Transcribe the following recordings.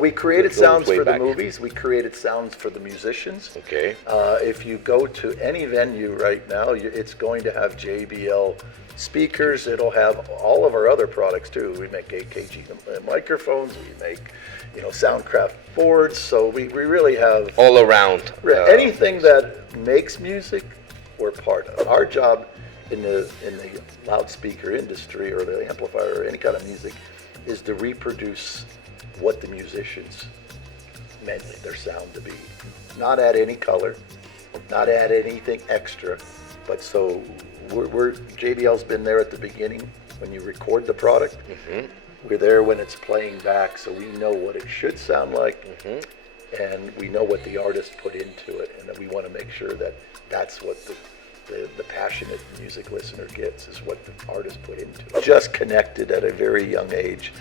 we created sounds for the movies. We created sounds for the musicians. Okay. If you go to any venue right now, it's going to have JBL speakers. It'll have all of our other products too. We make AKG microphones. We make, Soundcraft boards. So we really have all around. Anything that makes music, we're part of. Our job in the loudspeaker industry or the amplifier or any kind of music is to reproduce what the musicians meant their sound to be. Not add any color, not add anything extra, but so JBL's been there at the beginning when you record the product. Mm-hmm. We're there when it's playing back, so we know what it should sound like, and we know what the artist put into it, and we want to make sure that that's what the passionate music listener gets, is what the artist put into it. Just connected at a very young age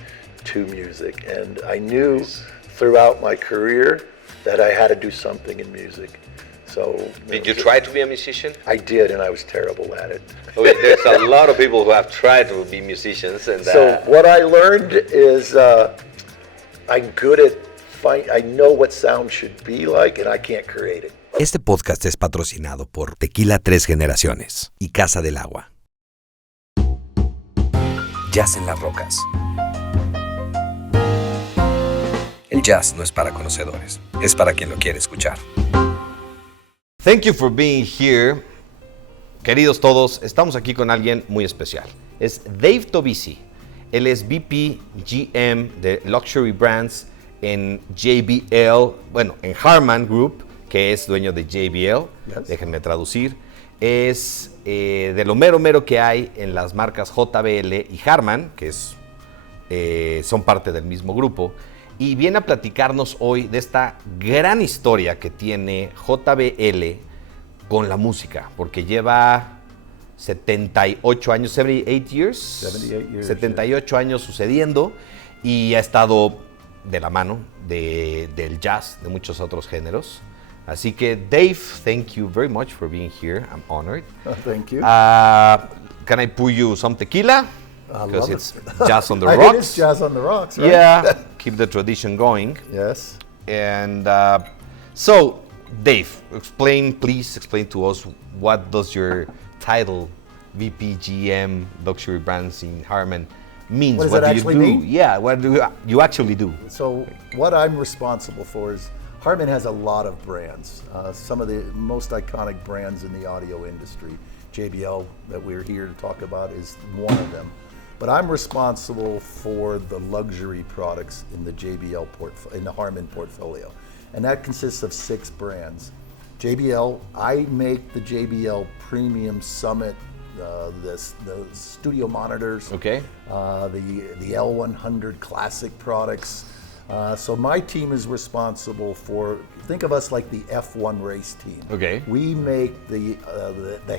to music, and I knew throughout my career that I had to do something in music. So did you try to be a musician? I did, and I was terrible at it. Okay, there's a lot of people who have tried to be musicians, and so what I learned is I'm good at I know what sound should be like, and I can't create it. Este podcast es patrocinado por Tequila Tres Generaciones y Casa del Agua. Jazz en las Rocas. El jazz no es para conocedores, es para quien lo quiere escuchar. Thank you for being here. Queridos todos, estamos aquí con alguien muy especial. Es Dave Tovissi. Él es VP GM de Luxury Brands en JBL, en Harman Group, que es dueño de JBL. Yes. Déjenme traducir. Es de lo mero que hay en las marcas JBL y Harman, que son parte del mismo grupo. Y viene a platicarnos hoy de esta gran historia que tiene JBL con la música, porque lleva 78 años, 78 years, 78 años sucediendo, y ha estado de la mano del jazz, de muchos otros géneros. Así que Dave, thank you very much for being here. I'm honored. Thank you. Can I pour you some tequila? Because it's jazz on the rocks. It is jazz on the rocks, right? Yeah, keep the tradition going. Yes. And so, Dave, please explain to us, what does your title, VP GM Luxury Brands in Harman, means? What do you do? Mean? Yeah, what do you actually do? So what I'm responsible for is, Harman has a lot of brands. Some of the most iconic brands in the audio industry. JBL, that we're here to talk about, is one of them. But I'm responsible for the luxury products in the JBL in the Harman portfolio. And that consists of 6 brands. JBL, I make the JBL Premium Summit, the studio monitors, okay. The L100 classic products. So my team is responsible for, think of us like the F1 race team. Okay. We make the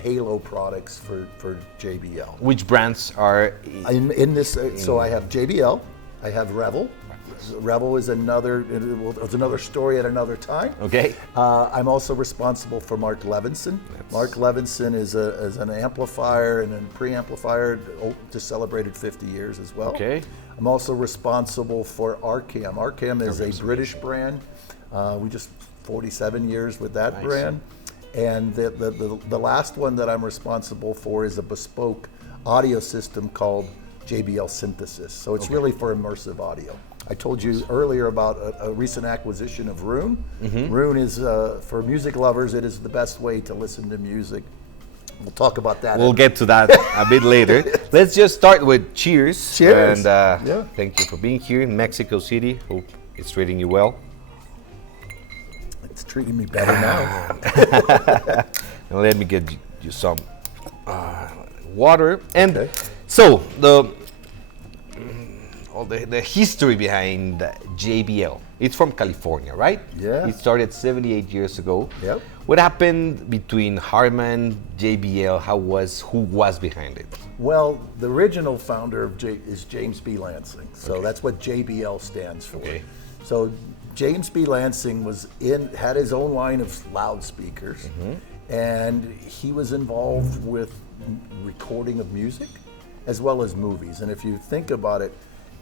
Halo products for JBL. Which brands are in this? So I have JBL, I have Revel. Revel is another story at another time. Okay. I'm also responsible for Mark Levinson. Mark Levinson is an amplifier and a preamplifier, just celebrated 50 years as well. Okay. I'm also responsible for Arcam. Arcam is a British brand. We just 47 years with that brand. And the last one that I'm responsible for is a bespoke audio system called JBL Synthesis. So it's really for immersive audio. I told you earlier about a recent acquisition of Roon. Mm-hmm. Roon is, for music lovers, it is the best way to listen to music. We'll talk about that. We'll get to that a bit later. Let's just start with cheers. Cheers. And thank you for being here in Mexico City. Hope it's treating you well. It's treating me better now. And let me get you some water. And so the history behind JBL. It's from California, right? Yeah. It started 78 years ago. Yep. What happened between Harman, JBL? Who was behind it? Well, the original founder is James B. Lansing. So that's what JBL stands for. Okay. So James B. Lansing had his own line of loudspeakers, and he was involved with recording of music as well as movies. And if you think about it,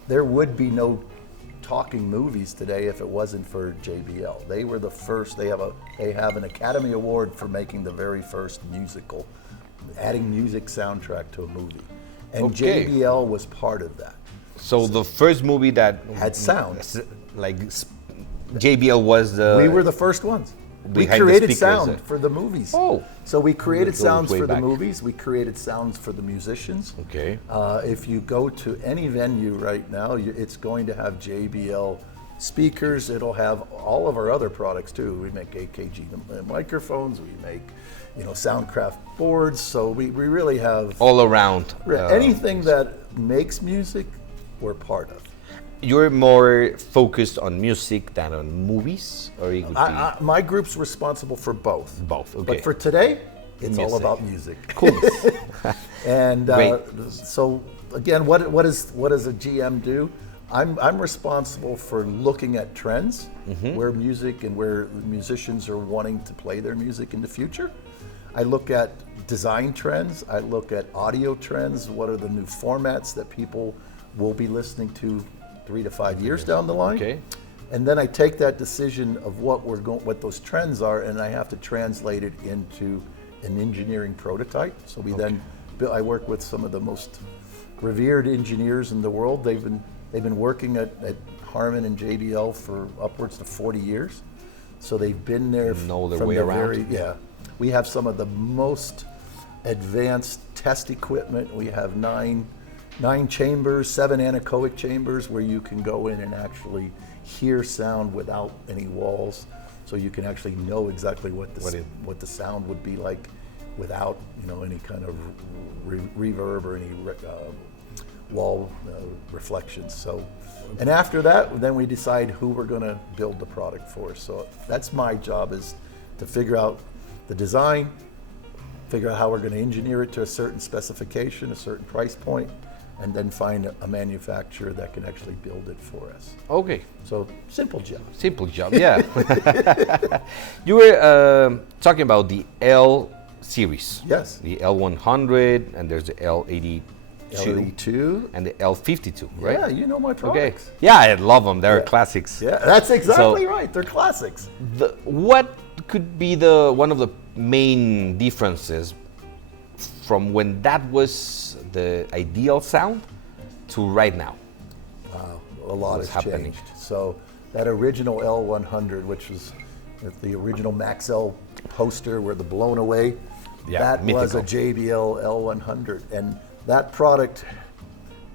there would be no talking movies today if it wasn't for JBL. They were the first. They have an Academy Award for making the very first musical, adding music soundtrack to a movie, and Okay. JBL was part of that. So the first movie that Had sound. like JBL was the. We were the first ones. We Behind the created speakers, sound for the movies. Oh. So we created Goes sounds way for the back. movies. We created sounds for the musicians. Okay. If you go to any venue right now, it's going to have JBL speakers. It'll have all of our other products too. We make AKG microphones. We make, Soundcraft boards. So we really have All around. anything that makes music, we're part of. You're more focused on music than on movies, or it would be My group's responsible for both. both. Okay. But for today, it's all Music. about music. Cool. And Great. so again, what does a GM do? I'm responsible for looking at trends, where music and where musicians are wanting to play their music in the future. I look at design trends. I look at audio trends. What are the new formats that people will be listening to 3 to 5 years down the line? Okay. And then I take that decision of what those trends are, and I have to translate it into an engineering prototype. So I work with some of the most revered engineers in the world. They've been working at Harman and JBL for upwards to 40 years. So they've been there Know their from way the around. We have some of the most advanced test equipment. We have nine chambers, 7 anechoic chambers where you can go in and actually hear sound without any walls. So you can actually know exactly what the sound would be like without any kind of reverb or any wall reflections. So, and after that, then we decide who we're going to build the product for. So that's my job, is to figure out the design, figure out how we're going to engineer it to a certain specification, a certain price point, and then find a manufacturer that can actually build it for us. Okay. So simple job. Simple job, yeah. You were talking about the L series. Yes. The L100, and there's the L82. L82. And the L52, right? Yeah, you know my Okay. products. Yeah, I love them. They're classics. Yeah, that's exactly So- right. They're classics. What could be one of the main differences from when that was the ideal sound to right now? Wow, a lot has What's happening? changed. So that original L100, which was the original Maxell poster where the blown away, Yeah, that was a mythical. JBL L100. And that product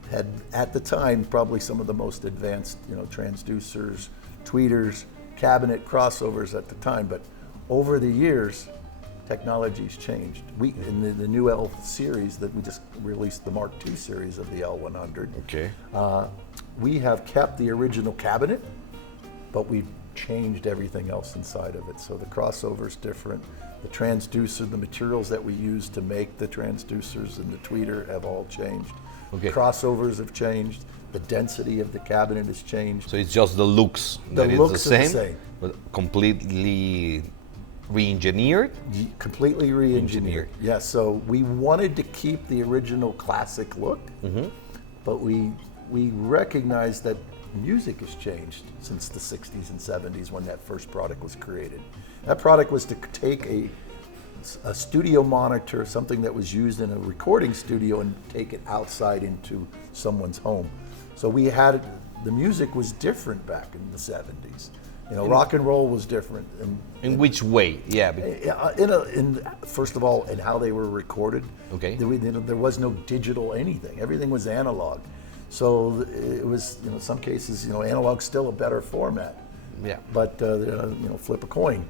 had, at the time, probably some of the most advanced, transducers, tweeters, cabinet crossovers at the time. But over the years, technology's changed. In the new L series that we just released, the Mark II series of the L100. Okay. We have kept the original cabinet, but we've changed everything else inside of it. So the crossover's different. The transducer, the materials that we use to make the transducers and the tweeter have all changed. Okay. Crossovers have changed. The density of the cabinet has changed. So it's just the looks The that is looks the are the same, same. but completely re-engineered. Completely re-engineered. Engineered. Yeah, so we wanted to keep the original classic look, but we recognized that music has changed since the 60s and 70s when that first product was created. That product was to take a studio monitor, something that was used in a recording studio, and take it outside into someone's home. So the music was different back in the 70s. Rock and roll was different. In which way? Yeah. First of all, in how they were recorded. Okay. There was no digital anything. Everything was analog. So it was, in some cases, analog's still a better format. Yeah. But flip a coin.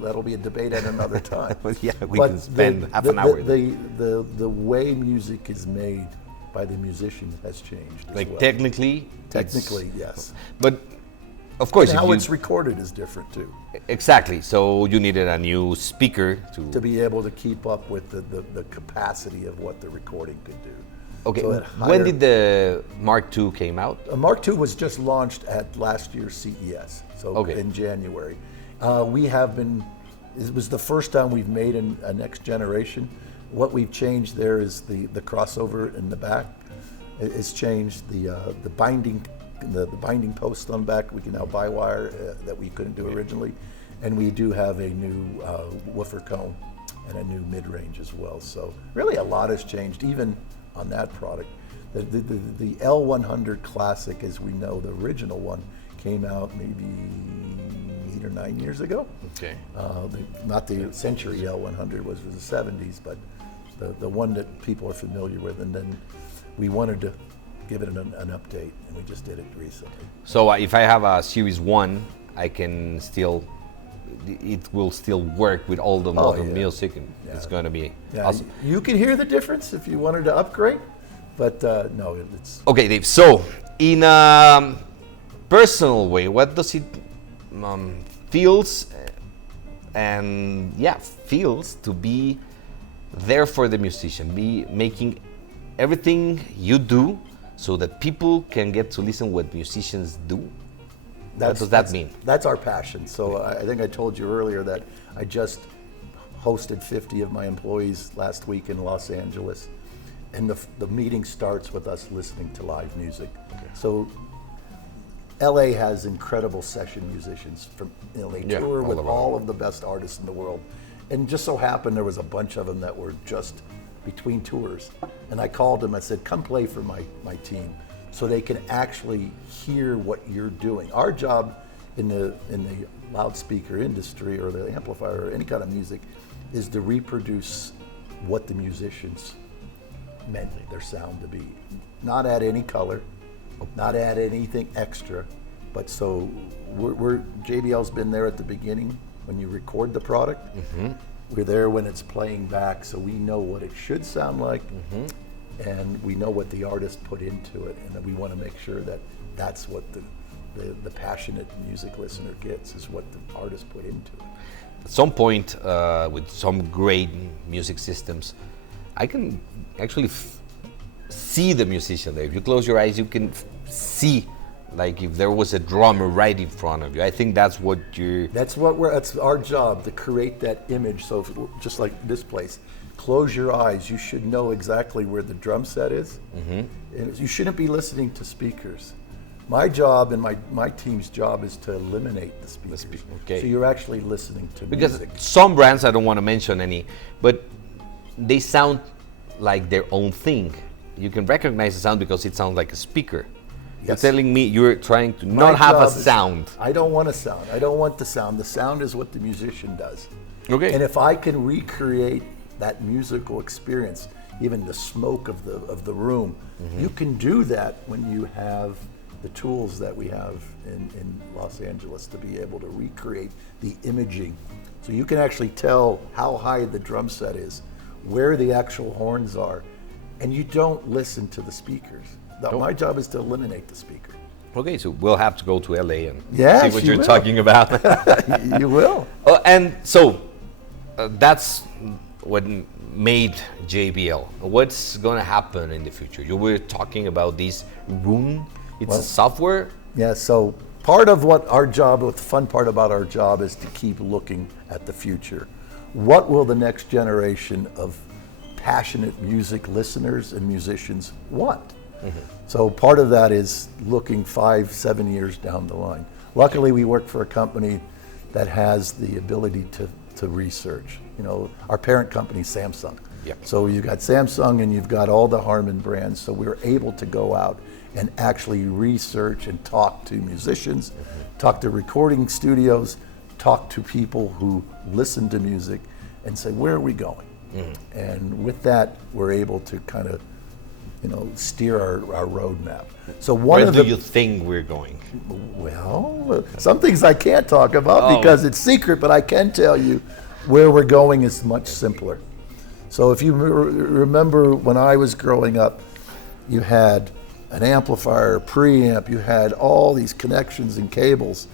That'll be a debate at another time. Yeah, we can spend half an hour. The way music is made by the musicians has changed. As well. Technically, yes. But of course, And if how you- it's recorded is different too. exactly. So you needed a new speaker To be able to keep up with the capacity of what the recording could do. Okay. So it When higher- did the Mark II came out? Mark II was just launched at last year's CES, so Okay. in January. It was the first time we've made a next generation. What we've changed there is the crossover in the back. It's changed the binding the binding posts on the back. We can now buy wire that we couldn't do originally. And we do have a new woofer cone and a new mid-range as well. So really a lot has changed even on that product. The L100 Classic, as we know, the original one, came out maybe 8 or 9 years ago. Okay. Not the Century L100 was the 70s, but the one that people are familiar with. And then we wanted to give it an update, and we just did it recently. So if I have a Series 1, I can still, it will still work with all the modern music, and it's going to be awesome. You can hear the difference if you wanted to upgrade, but no, it's... Okay, Dave, so in a personal way, what does it feels to be there for the musician, be making everything you do so that people can get to listen what musicians do? What does that mean? That's our passion. So I think I told you earlier that I just hosted 50 of my employees last week in Los Angeles, and the meeting starts with us listening to live music. Okay. So LA has incredible session musicians. They tour with all of the best artists in the world. And just so happened there was a bunch of them that were just between tours. And I called them, I said, come play for my team so they can actually hear what you're doing. Our job in the loudspeaker industry or the amplifier or any kind of music is to reproduce what the musicians meant their sound to be. Not add any color, not add anything extra, but so JBL's been there at the beginning when you record the product. Mm-hmm. We're there when it's playing back, so we know what it should sound like, and we know what the artist put into it, and we want to make sure that that's what the passionate music listener gets, is what the artist put into it. At some point, with some great music systems, I can actually see the musician there. If you close your eyes, you can see, like if there was a drummer right in front of you. I think that's what you're... That's our job, to create that image. So just like this place, close your eyes, you should know exactly where the drum set is. And you shouldn't be listening to speakers. My job and my team's job is to eliminate the speakers. Okay. So you're actually listening to music. Because some brands, I don't want to mention any, but they sound like their own thing. You can recognize the sound because it sounds like a speaker. Yes. You're telling me you're trying to not have a sound. I don't want a sound. I don't want the sound. The sound is what the musician does. Okay. And if I can recreate that musical experience, even the smoke of the room, you can do that when you have the tools that we have in Los Angeles to be able to recreate the imaging. So you can actually tell how high the drum set is, where the actual horns are, and you don't listen to the speakers. My job is to eliminate the speaker. Okay, so we'll have to go to LA and see what you're talking about. You will. And so that's what made JBL. What's going to happen in the future? You were talking about this room. It's a software. Yeah, so part of what our job, the fun part about our job, is to keep looking at the future. What will the next generation of passionate music listeners and musicians want? So part of that is looking 5-7 years down the line. Luckily, we work for a company that has the ability to research. You know, our parent company is Samsung. Yep. So you've got Samsung and you've got all the Harman brands. So we're able to go out and actually research and talk to musicians, talk to recording studios, talk to people who listen to music and say, where are we going? And with that, we're able to kind of, steer our roadmap. So where do you think we're going? Well, some things I can't talk about because it's secret, but I can tell you where we're going is much simpler. So if you remember when I was growing up, you had an amplifier, a preamp, you had all these connections and cables.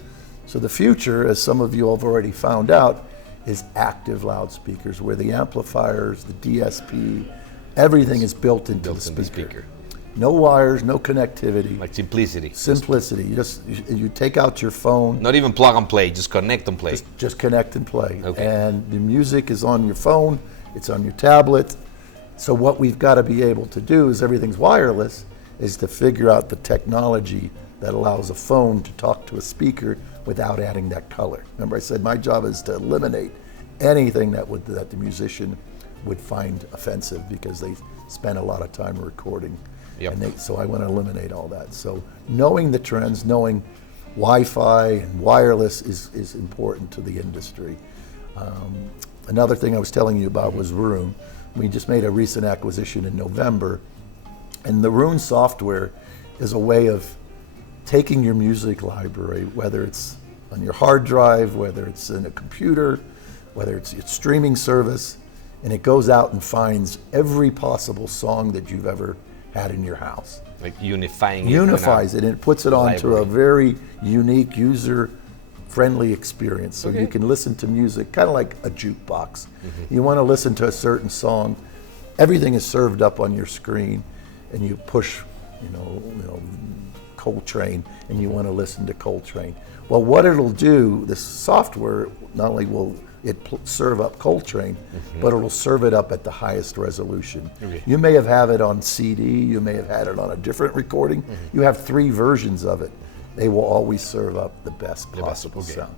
So the future, as some of you have already found out, is active loudspeakers where the amplifiers, the DSP, everything is built into the speaker. No wires, no connectivity. Like simplicity. Simplicity. You take out your phone. Not even plug and play, just connect and play. Just connect and play. Okay. And the music is on your phone, it's on your tablet. So what we've got to be able to do is everything's wireless, is to figure out the technology that allows a phone to talk to a speaker without adding that color. Remember I said my job is to eliminate anything that the musician would find offensive because they spend a lot of time recording. Yep. And so I want to eliminate all that. So knowing the trends, knowing Wi-Fi and wireless is important to the industry. Another thing I was telling you about was Roon. We just made a recent acquisition in November, and the Roon software is a way of taking your music library, whether it's on your hard drive, whether it's in a computer, whether it's a streaming service, and it goes out and finds every possible song that you've ever had in your house. Like unifying Unifies it and it puts it onto library. a very unique, user-friendly experience. So you can listen to music, kind of like a jukebox. You want to listen to a certain song, everything is served up on your screen, and you push, Coltrane, and you want to listen to Coltrane. Well, what it'll do, this software, not only will it serve up Coltrane, but it'll serve it up at the highest resolution. Okay. You may have had it on CD, you may have had it on a different recording. You have 3 versions of it. They will always serve up the best possible sound.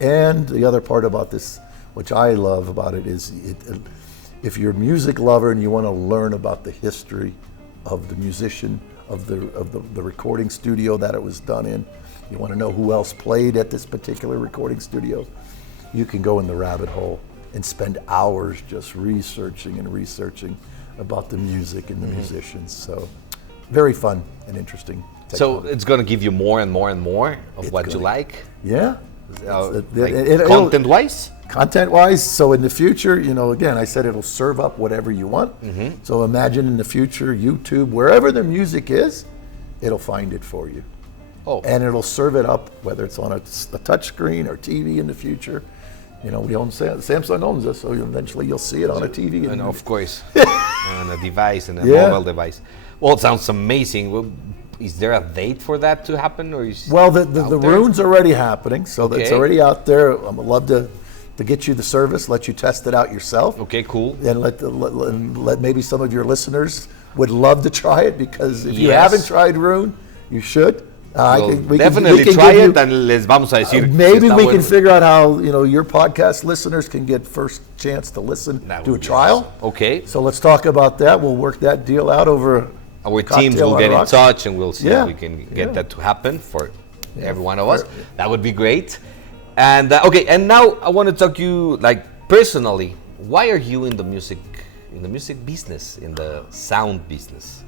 And the other part about this, which I love about it, is if you're a music lover and you want to learn about the history of the musician, of the recording studio that it was done in, you want to know who else played at this particular recording studio, you can go in the rabbit hole and spend hours just researching about the music and the musicians. So very fun and interesting technology. So it's going to give you more and more and more of what you like? Yeah. Content-wise? Content-wise, so in the future, again, I said it'll serve up whatever you want. So imagine in the future, YouTube, wherever the music is, it'll find it for you. Oh. And it'll serve it up, whether it's on a touch screen or TV in the future. We own Samsung owns us, so eventually you'll see it on a TV. And of course, on a device, and a mobile device. Well, it sounds amazing. Well, is there a date for that to happen, or is the Roon's already happening, so it's already out there. I would love to get you the service, let you test it out yourself. Okay, cool. And let maybe some of your listeners would love to try it, because if you haven't tried Roon, you should. We definitely try it, and les vamos a decir. Maybe we can figure out how your podcast listeners can get first chance to listen to a trial. Awesome. Okay. So let's talk about that. We'll work that deal out over. Our teams will get in touch, and we'll see if we can get that to happen for every one of us. That would be great. And and now I want to talk to you personally. Why are you in the music business, in the sound business?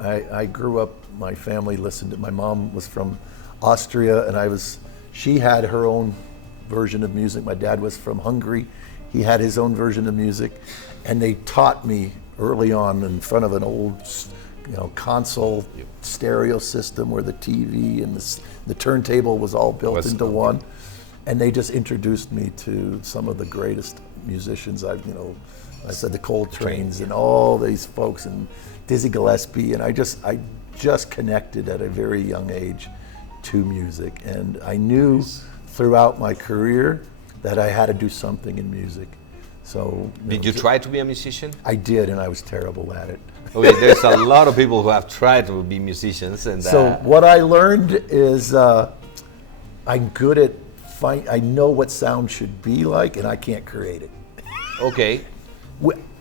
I grew up. My family listened to. My mom was from Austria, and she had her own version of music. My dad was from Hungary. He had his own version of music, and they taught me early on in front of an old, console stereo system where the TV and the turntable was all built into one, and they just introduced me to some of the greatest musicians. I said the Coltranes and all these folks, and Dizzy Gillespie, and I just connected at a very young age to music, and I knew throughout my career that I had to do something in music. So did you try to be a musician? I did, and I was terrible at it. Okay, there's a lot of people who have tried to be musicians, and so what I learned is I'm good at I know what sound should be like, and I can't create it. Okay.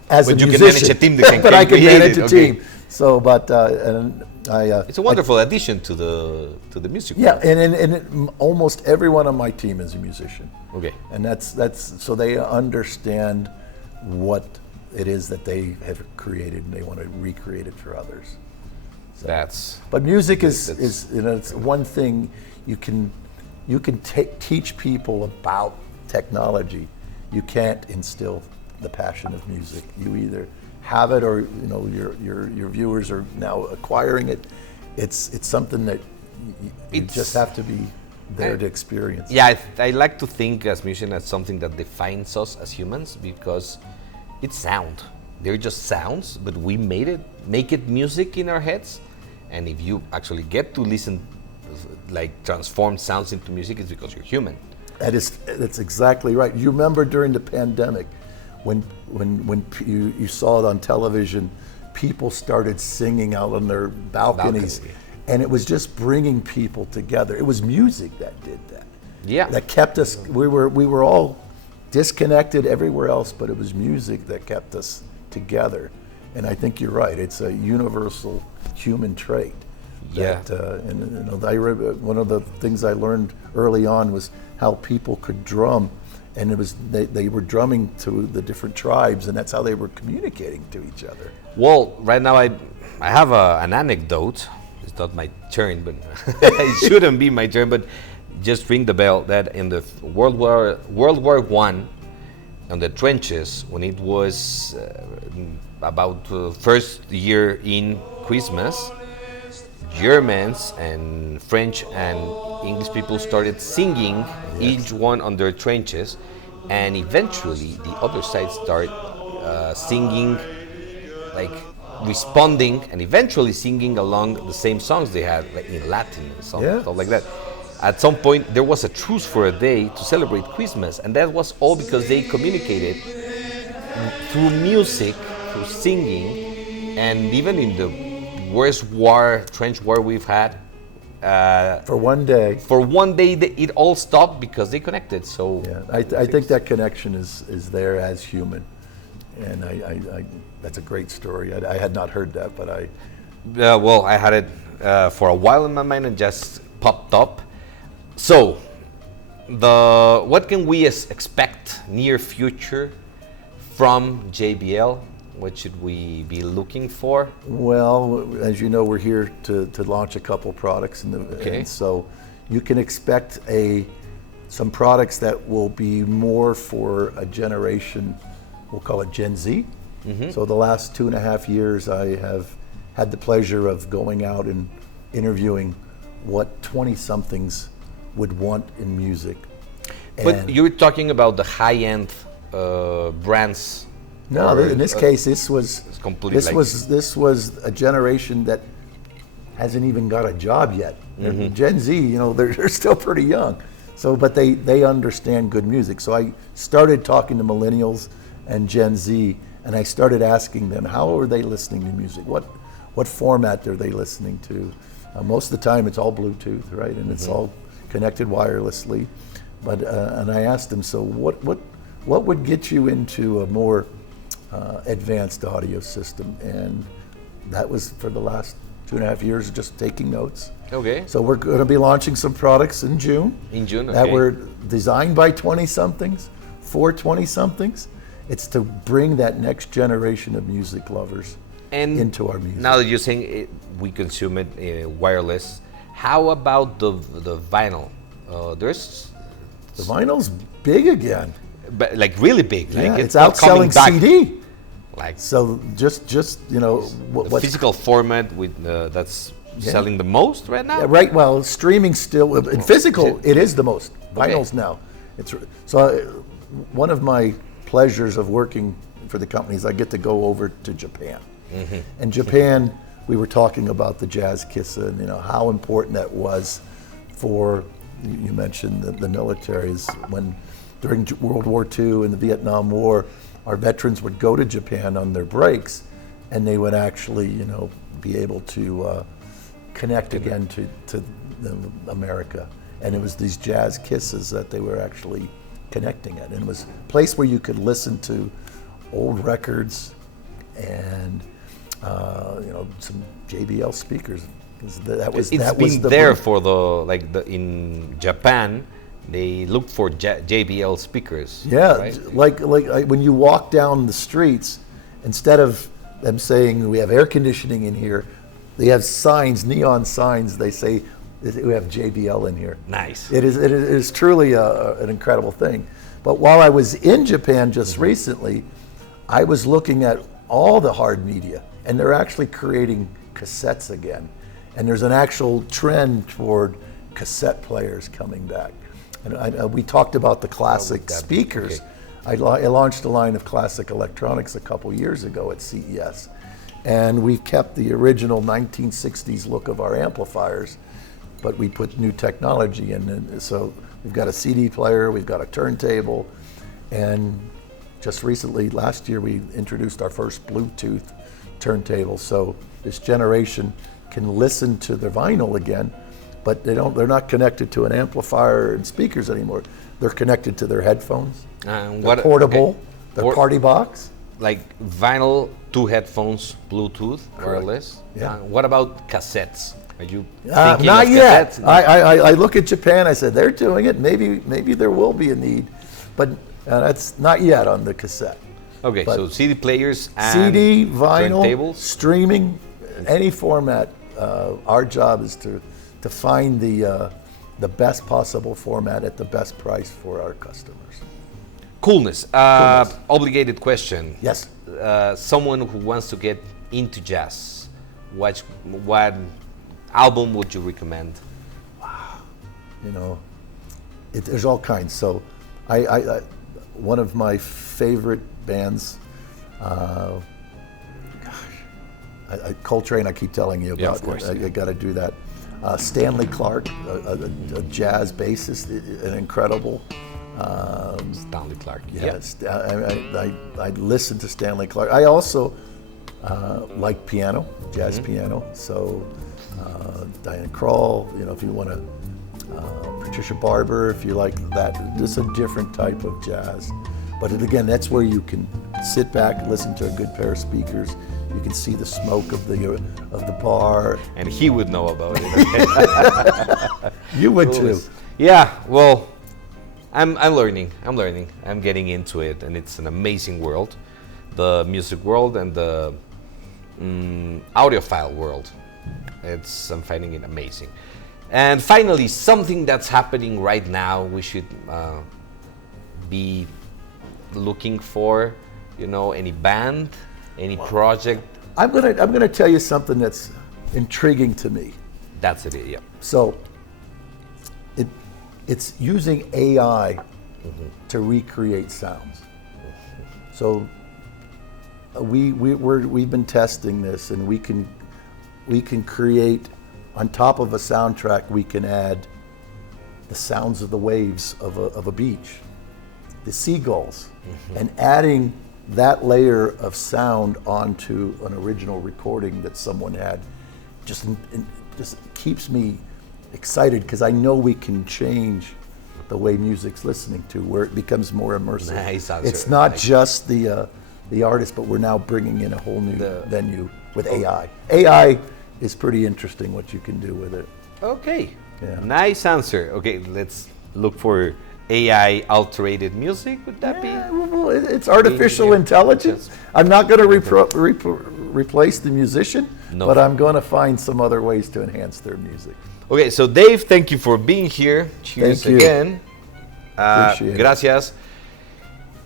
As but a you musician, can manage a team that can but I can create manage it. a team. So, but it's a wonderful addition to the music. Yeah, and almost everyone on my team is a musician. Okay. And that's so they understand what it is that they have created, and they want to recreate it for others. So, but music is it's one thing you can teach people about technology. You can't instill the passion of music. You either have it, or your viewers are now acquiring it. It's something that you just have to be there to experience. Yeah, I like to think as musicians as something that defines us as humans, because it's sound. They're just sounds, but we make it music in our heads. And if you actually get to listen, transform sounds into music, it's because you're human. That's exactly right. You remember during the pandemic, when you saw it on television, people started singing out on their balconies, And it was just bringing people together. It was music that did that. Yeah. That kept us, we were all disconnected everywhere else, but it was music that kept us together. And I think you're right. It's a universal human trait. Yeah. One of the things I learned early on was how people could drum, and it was they were drumming to the different tribes, and that's how they were communicating to each other. Well, right now I have an anecdote. It's not my turn, but it shouldn't be my turn. But just ring the bell that in the World War I, on the trenches, when it was about first year in Christmas, Germans and French and English people started singing, each one on their trenches, and eventually the other side started singing, like responding, and eventually singing along the same songs they had, like in Latin and stuff like that. At some point, there was a truce for a day to celebrate Christmas, and that was all because they communicated through music, through singing, and even in the worst trench war we've had. For one day. For one day, it all stopped because they connected. So yeah, I think that connection is there as human, and I that's a great story. I had not heard that, but well, I had it for a while in my mind and just popped up. So, what can we expect near future from JBL? What should we be looking for? Well, as you know, we're here to launch a couple products, and so you can expect some products that will be more for a generation, we'll call it Gen Z. Mm-hmm. So the last 2.5 years, I have had the pleasure of going out and interviewing what 20-somethings would want in music. But you're talking about the high-end brands. No, in this case, this was a generation that hasn't even got a job yet. Mm-hmm. Gen Z, they're still pretty young. So, but they understand good music. So I started talking to millennials and Gen Z, and I started asking them, how are they listening to music? What format are they listening to? Most of the time, it's all Bluetooth, right? And it's all connected wirelessly. But and I asked them, so what would get you into a more advanced audio system? And that was for the last 2.5 years, just taking notes. Okay. So we're going to be launching some products in June. In June, okay. That were designed by 20-somethings, for 20-somethings. It's to bring that next generation of music lovers into our music. Now that you're saying we consume it wireless, how about the vinyl? The vinyl's big again. But like really big. Yeah, like it's outselling CD. Like so, just the physical format with that's selling the most right now. Yeah, right. Well, streaming still in physical, it is the most. Vinyls now. It's so. One of my pleasures of working for the company is I get to go over to Japan. Mm-hmm. And Japan, we were talking about the jazz kissa and how important that was for. You mentioned the militaries when during World War II and the Vietnam War, our veterans would go to Japan on their breaks, and they would actually, be able to connect again to America. And it was these jazz kisses that they were actually connecting at. And it was a place where you could listen to old records and, some JBL speakers. It's been there for in Japan. They look for JBL speakers. Yeah, right? like when you walk down the streets, instead of them saying we have air conditioning in here, they have signs, neon signs. They say we have JBL in here. Nice. It is truly an incredible thing. But while I was in Japan just recently, I was looking at all the hard media, and they're actually creating cassettes again. And there's an actual trend toward cassette players coming back. And we talked about the classic speakers. Okay. I launched a line of classic electronics a couple years ago at CES. And we've kept the original 1960s look of our amplifiers, but we put new technology in. And so we've got a CD player, we've got a turntable, and just recently, last year, we introduced our first Bluetooth turntable. So this generation can listen to their vinyl again, but they're not connected to an amplifier and speakers anymore. They're connected to their headphones. They're portable. They're party box. Like vinyl, 2 headphones, Bluetooth, wireless. Yeah. What about cassettes? Are you thinking not of yet. cassettes? I look at Japan. I said they're doing it. Maybe there will be a need, but that's not yet on the cassette. Okay, But so CD players and CD, vinyl, turntables. streaming, any format. Our job is to find the best possible format at the best price for our customers. Coolness. Obligated question. Yes. Someone who wants to get into jazz, what album would you recommend? You know, there's all kinds. So, I one of my favorite bands. Coltrane, I keep telling you about. Yeah, of course. I got to do that. Stanley Clarke, a jazz bassist, an incredible. Stanley Clarke. Yes, I listen to Stanley Clarke. I also like piano, jazz piano. So Diana Krall, you know, if you want to, Patricia Barber, if you like that, just a different type of jazz. But again, that's where you can sit back, listen to a good pair of speakers. You can see the smoke of the bar. And he would know about it. You would too. Yeah, well, I'm learning. I'm getting into it, and it's an amazing world, the music world and the audiophile world. I'm finding it amazing. And finally, something that's happening right now, we should be looking for, you know, any band, any project. I'm gonna tell you something that's intriguing to me. That's it, yeah. So it's using AI to recreate sounds. So we've been testing this, and we can create, on top of a soundtrack, we can add the sounds of the waves of a beach, the seagulls, and adding that layer of sound onto an original recording that someone had just keeps me excited, because I know we can change the way music's listening to, where it becomes more immersive. Nice answer. It's not just the artist, but we're now bringing in a whole new venue with AI. AI is pretty interesting what you can do with it. Okay. Yeah. Nice answer. Okay, let's look for AI alterated music. Would that be? Well, it's artificial intelligence. I'm not going to replace the musician, but I'm going to find some other ways to enhance their music. Okay, so Dave, thank you for being here. Cheers Thank you. again. Appreciate it. Gracias.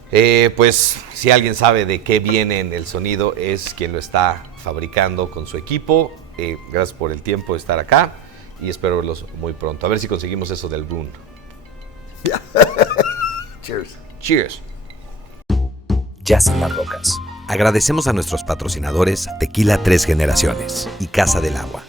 Pues si alguien sabe de qué viene en el sonido, es quien lo está fabricando con su equipo. Gracias por el tiempo de estar acá y espero verlos muy pronto. A ver si conseguimos eso del Rune. Cheers. Cheers. Jazz en las Rocas. Agradecemos a nuestros patrocinadores Tequila 3 Generaciones y Casa del Agua.